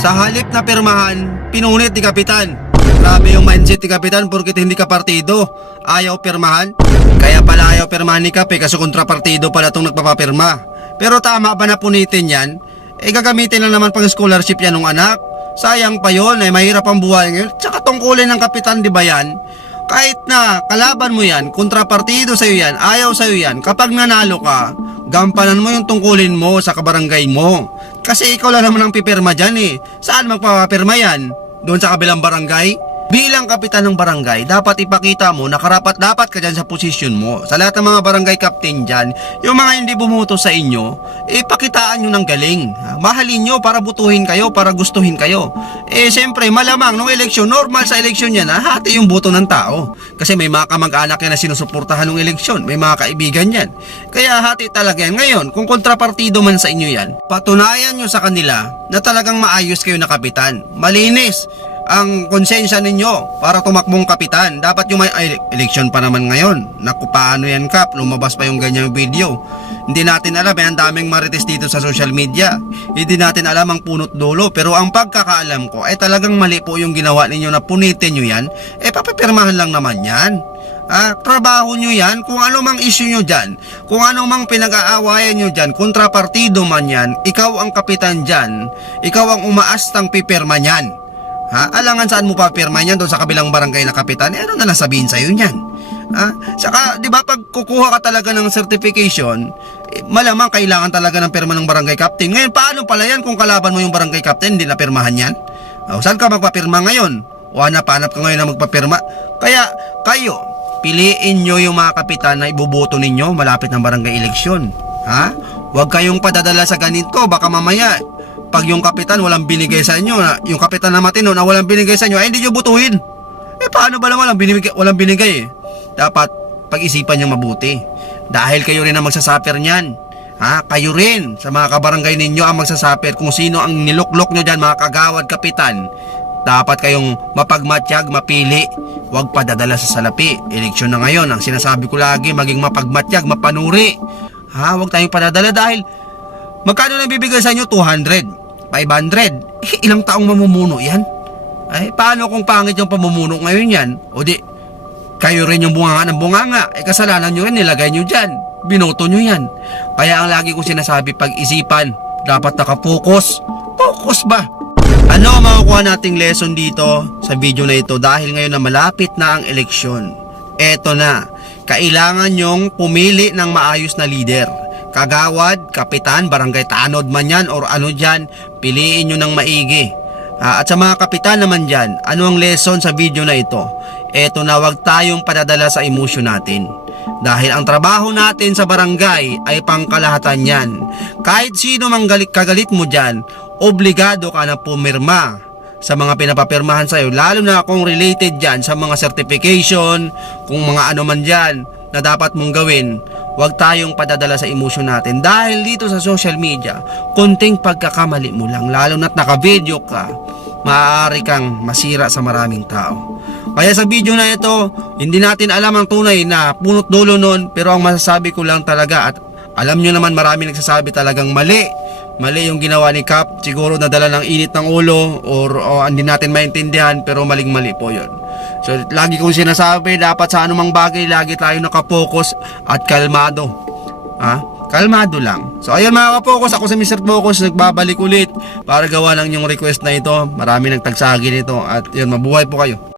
Sa halip na pirmahan, pinunit ni Kapitan. Grabe yung mindset ni Kapitan porkit hindi ka partido. Ayaw pirmahan. Kaya pala ayaw pirmahan ni Kape kasi kontrapartido pala itong nagpapapirma. Pero tama ba na punitin yan? Gagamitin lang naman pang scholarship yan ng anak. Sayang pa yun, mahirap ang buhay ngayon. Tsaka tungkulin ng Kapitan, di ba yan? Kahit na kalaban mo yan, kontrapartido sa'yo yan, ayaw sa'yo yan, kapag nanalo ka, gampanan mo yung tungkulin mo sa kabarangay mo. Kasi ikaw lang naman ang pipirma dyan eh. Saan magpapapirma yan? Doon sa kabilang barangay? Bilang kapitan ng barangay, dapat ipakita mo na dapat ka dyan sa posisyon mo. Sa lahat ng mga barangay captain dyan, yung mga hindi bumuto sa inyo, ipakitaan nyo ng galing. Mahalin nyo para butuhin kayo, para gustuhin kayo. Siyempre, malamang nung eleksyon, normal sa eleksyon yan, hati yung boto ng tao. Kasi may mga kamag-anak yan na sinusuportahan ng eleksyon, may mga kaibigan yan. Kaya hati talaga yan. Ngayon, kung kontrapartido man sa inyo yan, patunayan nyo sa kanila na talagang maayos kayo na kapitan. Malinis ang konsensya ninyo para tumakbong kapitan. Dapat yung may election pa naman ngayon. Naku, paano yan, Kap? Lumabas pa yung ganyang video. Hindi natin alam, ang daming marites dito sa social media. Hindi natin alam ang punot dulo. Pero ang pagkakaalam ko, talagang mali po yung ginawa ninyo na punitin nyo yan. Papapirmahan lang naman yan. Trabaho nyo yan. Kung ano mang issue nyo dyan, kung ano mang pinag-aawayan nyo dyan, kontrapartido man yan, ikaw ang kapitan dyan, ikaw ang umaastang pipirma nyan. Alangan saan mo papirma niyan doon sa kabilang barangay na kapitan, ano na nasabihin sa'yo niyan? Saka, di ba, pag kukuha ka talaga ng certification, malamang kailangan talaga ng pirma ng barangay captain. Ngayon, paano pala yan kung kalaban mo yung barangay captain, hindi na pirmahan yan? Saan ka magpapirma ngayon? O hanap-hanap ka ngayon na magpapirma? Kaya, kayo, piliin nyo yung mga kapitan na iboboto ninyo malapit ng barangay eleksyon. Huwag kayong padadala sa ganito, baka mamaya, pag yung kapitan walang binigay sa inyo, yung kapitan na matino na walang binigay sa inyo, hindi nyo butuhin. Paano ba naman walang binigay? Dapat pag-isipan nyo mabuti. Dahil kayo rin ang magsasaper niyan. Kayo rin sa mga kabarangay ninyo ang magsasaper kung sino ang niluklok nyo dyan, mga kagawad kapitan. Dapat kayong mapagmatyag, mapili. Huwag padadala sa salapi. Eleksyon na ngayon, ang sinasabi ko lagi, maging mapagmatyag, mapanuri. Huwag tayong padadala dahil magkano na bibigay sa inyo? 200, 500. Ilang taong mamumuno yan? Paano kung pangit yung pamumuno ngayon yan? O di, kayo rin yung bunganga ng bunganga. Kasalanan nyo rin, nilagay nyo dyan. Binoto nyo yan. Kaya ang lagi kong sinasabi, pag-isipan, dapat nakapokus. Focus ba? Ano ang makukuha nating lesson dito sa video na ito? Dahil ngayon na malapit na ang eleksyon, eto na, kailangan nyong pumili ng maayos na leader. Kagawad, kapitan, barangay tanod man yan or ano dyan, piliin nyo ng maigi. At sa mga kapitan naman dyan, ano ang lesson sa video na ito? Eto na, wag tayong padadala sa emosyon natin. Dahil ang trabaho natin sa barangay ay pangkalahatan yan. Kahit sino mang kagalit mo dyan, obligado ka na pumirma sa mga pinapapirmahan sa'yo. Lalo na kung related dyan sa mga certification, kung mga ano man dyan na dapat mong gawin. Huwag tayong padadala sa emosyon natin. Dahil dito sa social media, konting pagkakamali mo lang, lalo na't naka-video ka, maaari kang masira sa maraming tao. Kaya sa video na ito, hindi natin alam ang tunay na punot dulo nun, pero ang masasabi ko lang talaga, at alam nyo naman marami nagsasabi talagang mali yung ginawa ni Kap. Siguro nadala ng init ng ulo or hindi natin maintindihan, pero maling-mali po yun. So lagi kong sinasabi, dapat sa anumang bagay lagi tayo nakapokus at kalmado. Kalmado lang. So ayun mga kapokus, ako si Mr. Focus, nagbabalik ulit para gawa ng yung request na ito. Marami nagtagsagi nito at yun, mabuhay po kayo.